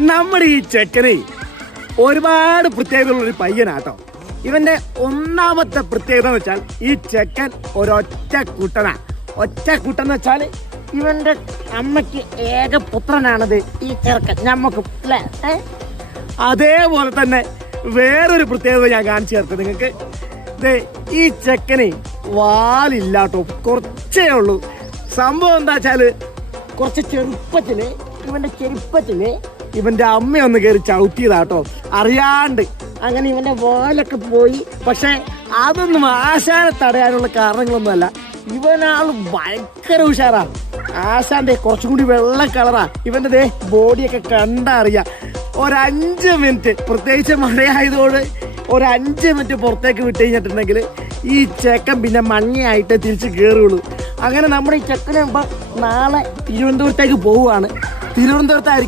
നമ്മുടെ ഈ ചെക്കന് ഒരുപാട് പ്രത്യേകതയുള്ള ഒരു പയ്യനാട്ടോ. ഇവന്റെ ഒന്നാമത്തെ പ്രത്യേകത എന്ന് വെച്ചാൽ ഈ ചെക്കൻ ഒരൊറ്റ കുട്ടനാ. ഒറ്റ കുട്ടെന്ന് വെച്ചാൽ ഇവന്റെ അമ്മയ്ക്ക് ഏക പുത്രനാണത് ഈ ചെറുക്കൻ. ഞമ്മക്കും അല്ലേ? അതേപോലെ തന്നെ വേറൊരു പ്രത്യേകത ഞാൻ കാണിച്ചു തരട്ടെ നിങ്ങൾക്ക്. ഈ ചെക്കന് വാലില്ലാട്ടോ, കുറച്ചേ ഉള്ളൂ. സംഭവം എന്താ വെച്ചാല് കുറച്ച് ചെറുപ്പത്തില് ഇവന്റെ അമ്മ ഒന്ന് കയറി ചവിട്ടിയതാട്ടോ അറിയാണ്ട്. അങ്ങനെ ഇവന്റെ വാലൊക്കെ പോയി. പക്ഷെ അതൊന്നും ആശാനെ തടയാനുള്ള കാരണങ്ങളൊന്നുമല്ല. ഇവനാള് ഭയങ്കര ഉഷാറാ. ആശാന്റെ കുറച്ചും കൂടി വെള്ള കളറാ. ഇവന്റെ ബോഡിയൊക്കെ കണ്ടറിയാം. 5 മിനിറ്റ്, പ്രത്യേകിച്ച് മഴയായതുകൊണ്ട് 5 മിനിറ്റ് പുറത്തേക്ക് വിട്ട് കഴിഞ്ഞിട്ടുണ്ടെങ്കിൽ ഈ ചെക്കൻ പിന്നെ മഞ്ഞയായിട്ട് തിരിച്ച് കയറുള്ളൂ. അങ്ങനെ നമ്മുടെ ഈ ചെക്കന് നാളെ തിരുവനന്തപുരത്തേക്ക് പോവുകയാണ്. തിരുവനന്തപുരത്തായിരിക്കും